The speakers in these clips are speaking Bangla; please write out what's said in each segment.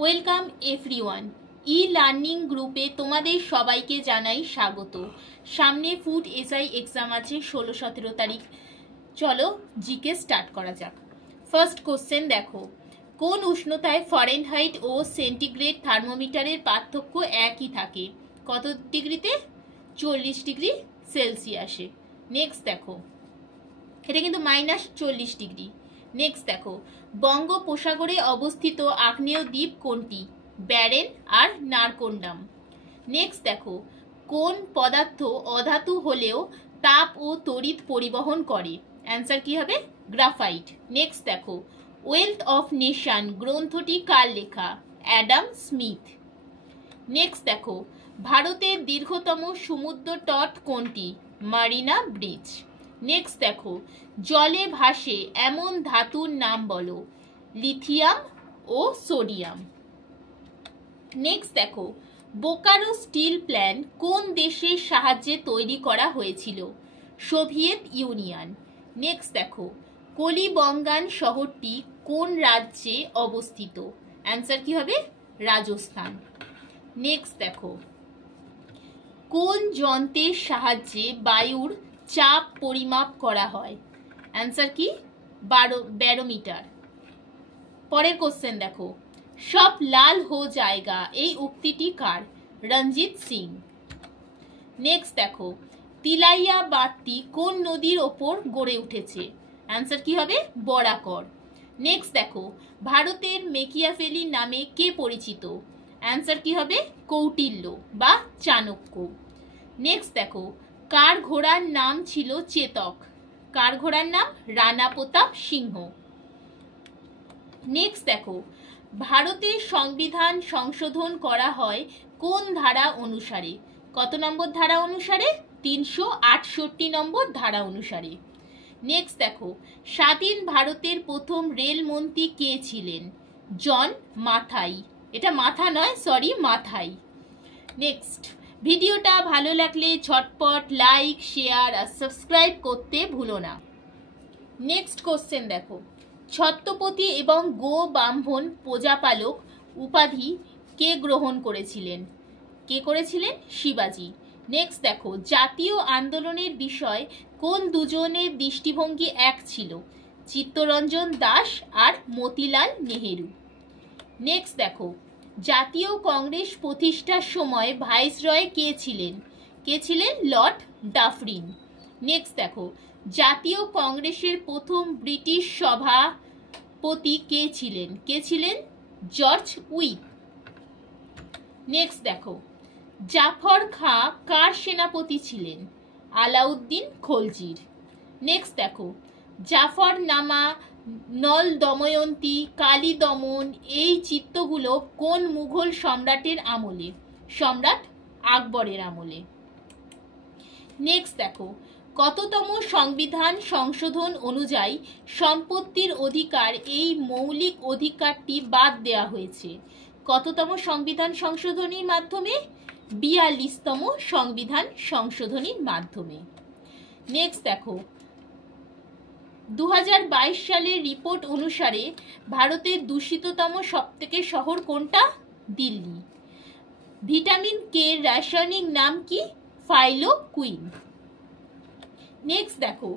Welcome everyone. ই লার্নিং গ্রুপে তোমাদের সবাইকে জানাই স্বাগত। সামনে ফুড এসআই এক্সাম আছে 16-17 তারিখ। চলো জিকে স্টার্ট করা যাক। ফার্স্ট কোশ্চেন দেখো, কোন উষ্ণতায় ফারেনহাইট ও সেন্টিগ্রেড থার্মোমিটারের পার্থক্য একই থাকে? কত ডিগ্রিতে? 40 ডিগ্রি সেলসিয়াসে। নেক্সট দেখো, এটা কিন্তু -40 ডিগ্রি। নেক্সট দেখো, বঙ্গোপসাগরে অবস্থিত আগ্নেয় দ্বীপ কোনটি? ব্যারেন আর নারকোন্ডাম। নেক্সট দেখো, কোন পদার্থ অধাতু হলেও তাপ ও তড়িৎ পরিবহন করে? অ্যান্সার কি হবে? গ্রাফাইট। নেক্সট দেখো, ওয়েলথ অফ নেশন গ্রন্থটি কার লেখা? Adam Smith. নেক্সট দেখো, ভারতের দীর্ঘতম সমুদ্র তট কোনটি? Marina bridge. নেক্সট দেখো, জলে ভাসে এমন ধাতুর নাম বলো? লিথিয়াম ও সোডিয়াম। নেক্সট দেখো, বোকারো স্টিল প্ল্যান্ট কোন দেশের সাহায্যে তৈরি করা হয়েছিল? Soviet union. নেক্সট দেখো, কলিবঙ্গান শহরটি কোন রাজ্যে অবস্থিত? অ্যান্সার কি হবে? রাজস্থান। নেক্সট দেখো, কোন যন্ত্রের সাহায্যে বায়ুর চাপ পরিমাপ করা হয়? অ্যান্সার কি? ব্যারোমিটার। পরের কোশ্চেন দেখো, সব লাল হো জায়গা এই উক্তিটি কার? রঞ্জিত সিং। নেক্সট দেখো, তিলাইয়া বাঁধটি কোন নদীর ওপর গড়ে উঠেছে? অ্যান্সার কি হবে? বরাকর। নেক্সট দেখো, ভারতের মেকিয়াভেলি নামে কে পরিচিত? অ্যান্সার কি হবে? কৌটিল্য বা চাণক্য। নেক্সট দেখো, কার ঘোড়ার নাম ছিল চেতক? কার ঘোড়ার নাম? রানা প্রতাপ সিংহ। নেক্সট দেখো, ভারতের সংবিধান সংশোধন করা হয় কোন ধারা অনুসারে? কত নম্বর ধারা অনুসারে? 368 নম্বর ধারা অনুসারে। নেক্সট দেখো, স্বাধীন ভারতের প্রথম রেলমন্ত্রী কে ছিলেন? জন মাথাই। এটা মাথা নয়, সরি, মাথাই। নেক্সট, ভিডিওটা ভালো লাগলে ঝটপট লাইক, শেয়ার আর সাবস্ক্রাইব করতে ভুলো না। নেক্সট কোশ্চেন দেখো, ছত্রপতি এবং গো ব্রাহ্মণ প্রজাপালক উপাধি কে গ্রহণ করেছিলেন? কে করেছিলেন? শিবাজি। নেক্সট দেখো, জাতীয় আন্দোলনের বিষয় কোন দুজনের দৃষ্টিভঙ্গি এক ছিল? চিত্তরঞ্জন দাস আর মতিলাল নেহেরু। নেক্সট দেখো, জাতীয় কংগ্রেস প্রতিষ্ঠার সময় ভাইসরয় কে ছিলেন? কে ছিলেন? Lord Dufferin. নেক্সট দেখো, জাতীয় কংগ্রেসের প্রথম ব্রিটিশ সভাপতি কে ছিলেন? কে ছিলেন? George with. নেক্সট দেখো, জাফর খাঁ কার সেনাপতি ছিলেন? আলাউদ্দিন খলজির। নেক্সট দেখো, জাফরনামা, নল দময়ন্তী, কালী দমন এই চিত্রগুলো কোন মুঘল সম্রাটের আমলে? সম্রাট আকবরের আমলে। নেক্সট দেখো, কততম সংবিধান সংশোধন অনুযায়ী সম্পত্তির অধিকার এই মৌলিক অধিকারটি বাদ দেওয়া হয়েছে? কততম সংবিধান সংশোধনীর মাধ্যমে? 42তম সংবিধান সংশোধনীর মাধ্যমে। নেক্সট দেখো, 2022 সালের রিপোর্ট অনুসারে ভারতের দূষিততম সবথেকে শহর কোনটা? দিল্লি। ভিটামিন কে রাসায়নিক নাম কি? ফাইলোকুইন। নেক্সট দেখো,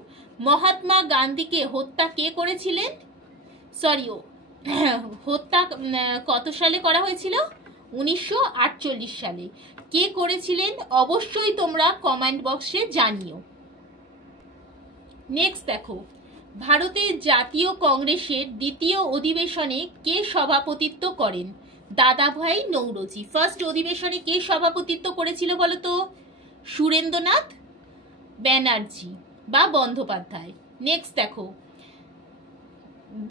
মহাত্মা গান্ধীকে হত্যা কে করেছিলেন? হত্যা কত সালে করা হয়েছিল? 1948 সালে। কে করেছিলেন অবশ্যই তোমরা কমেন্ট বক্সে জানিও। নেক্সট দেখো, ভারতের জাতীয় কংগ্রেসের দ্বিতীয় অধিবেশনে কে সভাপতিত্ব করেন? দাদাভাই নৌরোজি। ফার্স্ট অধিবেশনে কে সভাপতিত্ব করেছিল বলতো? সুরেন্দ্রনাথ ব্যানার্জি বা বন্দ্যোপাধ্যায়। নেক্সট দেখো,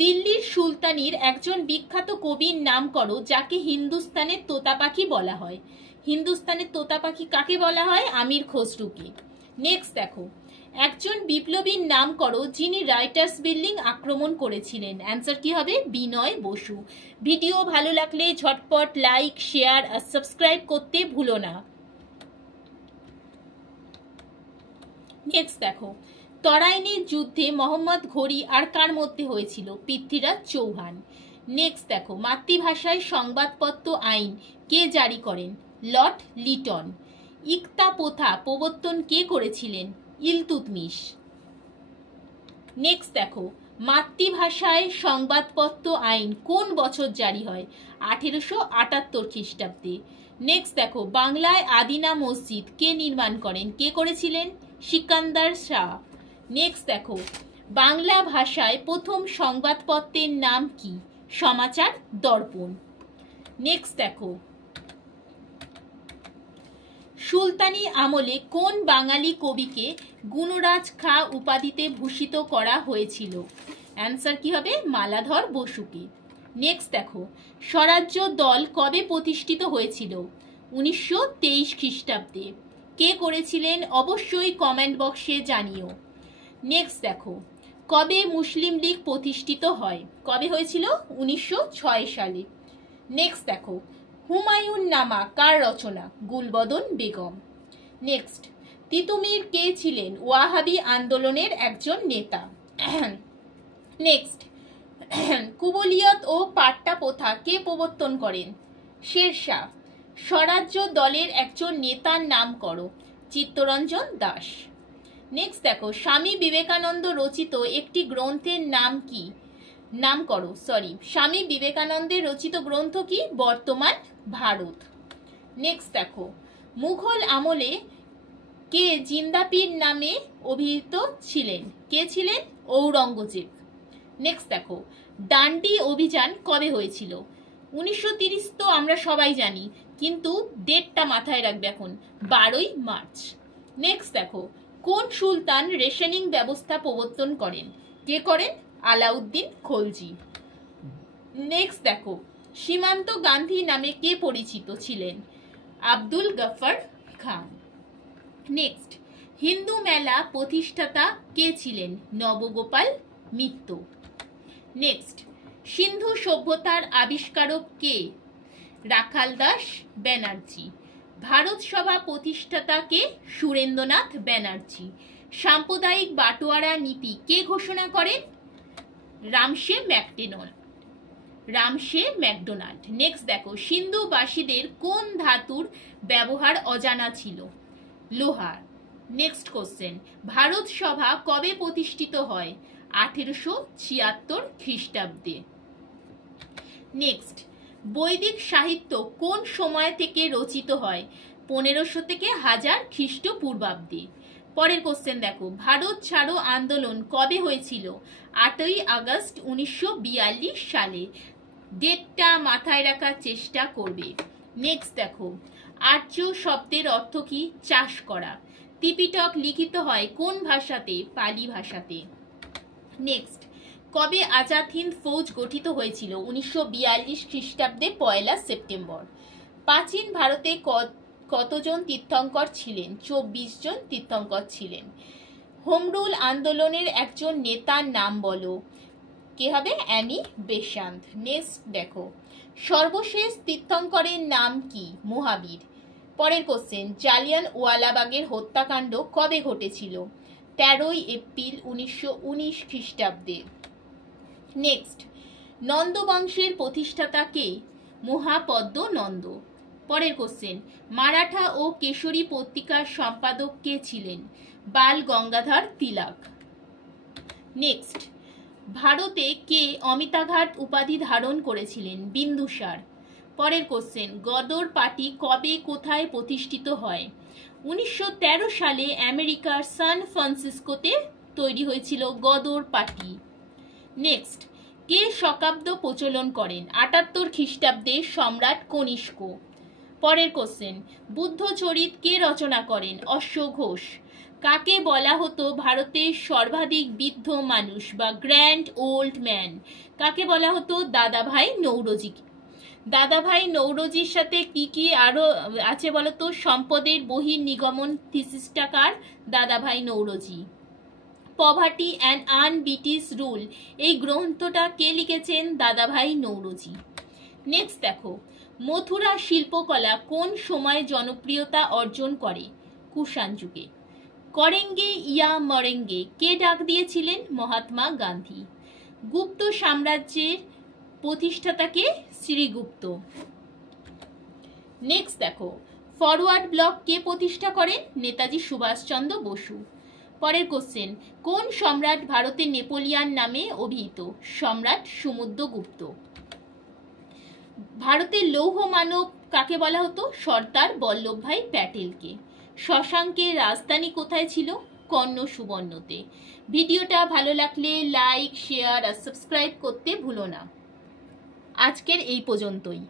দিল্লির সুলতানির একজন বিখ্যাত কবির নাম করো যাকে হিন্দুস্তানের তোতা পাখি বলা হয়। হিন্দুস্তানের তোতা পাখি কাকে বলা হয়? আমির খসরুকে। নেক্সট দেখো, একজন বিপ্লবীর নাম করো যিনি রাইটার্স বিল্ডিং আক্রমণ করেছিলেন। অ্যান্সার কি হবে? বিনয় বসু। ভিডিও ভালো লাগলে ঝটপট লাইক, শেয়ার আর সাবস্ক্রাইব করতে ভুলো না। নেক্সট দেখো, তরাইনের যুদ্ধে মোহাম্মদ ঘোরি আর কার মধ্যে হয়েছিল? পৃথ্বীরাজ চৌহান। নেক্সট দেখো, মাতৃভাষায় সংবাদপত্র আইন কে জারি করেন? লর্ড লিটন। ইকতা প্রথা প্রবর্তন কে করেছিলেন? ইলতুৎমিশ। নেক্সট দেখো, মাতৃভাষায় সংবাদপত্র আইন কোন বছর জারি হয়? 1878 খ্রিস্টাব্দে। নেক্সট দেখো, বাংলায় আদিনা মসজিদ কে নির্মাণ করেন? কে করেছিলেন? সিকান্দার শাহ। নেক্সট দেখো, বাংলা ভাষায় প্রথম সংবাদপত্রের নাম কি? সমাচার দর্পণ। নেক্সট দেখো, সুলতানি আমলে কোন বাঙালি কবিকে গুণরাজ খাঁ উপাধিতে ভূষিত করা হয়েছিল? অ্যান্সার কি হবে? মালাধর বসুকে। নেক্সট দেখো, স্বরাজ্য দল কবে প্রতিষ্ঠিত হয়েছিল? 1923 খ্রিস্টাব্দে। কে করেছিলেন? অবশ্যই কমেন্ট বক্সে জানিও। নেক্সট দেখো, কবে মুসলিম লীগ প্রতিষ্ঠিত হয়? কবে হয়েছিল? 1906 সালে। নেক্সট দেখো, হুমায়ুন নামা কার রচনা? গুলবদন বেগম। নেক্সট, তিতুমির কে ছিলেন? ওয়াহাবি আন্দোলনের একজন নেতা। নেক্সট, কুবলিয়ত ও পাট্টা প্রথা কে প্রবর্তন করেন? শেরশাহ। স্বরাজ্য দলের একজন নেতার নাম করো। চিত্তরঞ্জন দাস। নেক্সট দেখো, স্বামী বিবেকানন্দ রচিত একটি গ্রন্থের নাম কি? নাম করো। স্বামী বিবেকানন্দের রচিত গ্রন্থ কি? বর্তমান ভারত। নেক্সট দেখো, মুঘল আমলে কে জিন্দাপীর নামে অভিহিত ছিলেন? কে ছিলেন? ঔরঙ্গজেব। নেক্সট দেখো, ডান্ডি অভিযান কবে হয়েছিল? 1930 তো আমরা সবাই জানি, কিন্তু ডেটটা মাথায় রাখবে এখন, 12ই মার্চ। নেক্সট দেখো, কোন সুলতান রেশনিং ব্যবস্থা প্রবর্তন করেন? কে করেন? আলাউদ্দিন খলজি। নেক্সট দেখো, সীমান্ত গান্ধী নামে কে পরিচিত ছিলেন? আব্দুল গফর খান। নেক্সট, হিন্দু মেলা প্রতিষ্ঠাতা কে ছিলেন? নবগোপাল মিত্র। নেক্সট, সিন্ধু সভ্যতার আবিষ্কারক কে? রাখাল দাস ব্যানার্জি। ভারত সভা প্রতিষ্ঠাতা কে? সুরেন্দ্রনাথ ব্যানার্জি। সাম্প্রদায়িক বাটোয়ারা নীতি কে ঘোষণা করেন? রামসে ম্যাকডোনাল্ড। নেক্সট দেখো, সিন্ধুবাসীদের কোন ধাতুর ব্যবহার অজানা ছিল? লোহার। নেক্সট কোশ্চেন, ভারত সভা কবে প্রতিষ্ঠিত হয়? 1876 খ্রিস্টাব্দে। নেক্সট, বৈদিক সাহিত্য কোন সময় থেকে রচিত হয়? 1500 থেকে 1000 খ্রিস্টপূর্বাব্দে। পরের কোশ্চেন দেখো, ভারত ছাড়ো আন্দোলন কবে হয়েছিল? 8ই আগস্ট 1942 সালে। ডেটটা মাথায় রাখার চেষ্টা করবে। নেক্সট দেখো, আর্য শব্দের অর্থ কি? চাষ করা। ত্রিপিটক লিখিত হয় কোন ভাষাতে? পালি ভাষাতে। নেক্সট, কবে আজাদ হিন্দ ফৌজ গঠিত হয়েছিল? 1942 খ্রিস্টাব্দে 1 সেপ্টেম্বর। প্রাচীন ভারতে কতজন তীর্থঙ্কর ছিলেন? 24 জন তীর্থঙ্কর ছিলেন। হোম রুল আন্দোলনের একজন নেতার নাম বলো। কে হবে? Annie Besant. নেক্সট দেখো, সর্বশেষ তীর্থঙ্করের নাম কি? মহাবীর। পরের কোশ্চেন, জালিয়ানওয়ালাবাগের হত্যাকাণ্ড কবে ঘটেছিল? 13ই এপ্রিল 1919 খ্রিস্টাব্দে। নেক্সট, নন্দ বংশের প্রতিষ্ঠাতা কে? মহাপদ্ম নন্দ। পরের কোশ্চেন, মারাঠা ও কেশরী পত্রিকার সম্পাদক কে ছিলেন? বাল গঙ্গাধর তিলক। নেক্সট, ভারতে কে অমিতাঘাট উপাধি ধারণ করেছিলেন? বিন্দুসার। পরের কোশ্চেন, গদর পার্টি কবে কোথায় প্রতিষ্ঠিত হয়? 1913 সালে আমেরিকার সান ফ্রান্সিসকোতে তৈরি হয়েছিল গদর পার্টি। নেক্সট, কে শকাব্দ প্রচলন করেন? 78 খ্রিস্টাব্দে সম্রাট কনিষ্ক। পরের কোশ্চেন, বুদ্ধচরিত কে রচনা করেন? অশ্ব ঘোষ। কাকে বলা হতো ভারতের সর্বাধিক বৃদ্ধ মানুষ বা গ্র্যান্ড ওল্ড ম্যান? কাকে বলা হতো? দাদাভাই নৌরোজি। দাদাভাই নৌরোজির সাথে কি কি আরো আছে বলতো? সম্পদের বহির্নিগমন থিসিসটা কার? দাদাভাই Naoroji. Poverty and un-British rule এই গ্রন্থটা কে লিখেছেন? দাদাভাই নৌরোজি। নেক্সট দেখো, মথুরা শিল্পকলা কোন সময় জনপ্রিয়তা অর্জন করে? কুষাণ যুগে। করেঙ্গে ইয়া মরেঙ্গে কে ডাক দিয়েছিলেন? মহাত্মা গান্ধী। গুপ্ত সাম্রাজ্যের প্রতিষ্ঠাতাকে শ্রীগুপ্ত। নেক্সট দেখো, ফরওয়ার্ড ব্লক কে প্রতিষ্ঠা করেন? নেতাজি সুভাষচন্দ্র বসু। পরের কোশ্চেন, কোন সম্রাট ভারতের নেপোলিয়ান নামে অভিহিত? সম্রাট সমুদ্রগুপ্ত। ভারতের লৌহ মানব কাকে বলা হতো? সর্দার বল্লভভাই প্যাটেলকে। শশাঙ্কের রাজধানী কোথায় ছিল? কর্ণ সুবর্ণতে। ভিডিওটা ভালো লাগলে লাইক, শেয়ার আর সাবস্ক্রাইব করতে ভুলো না। আজকের এই পর্যন্তই।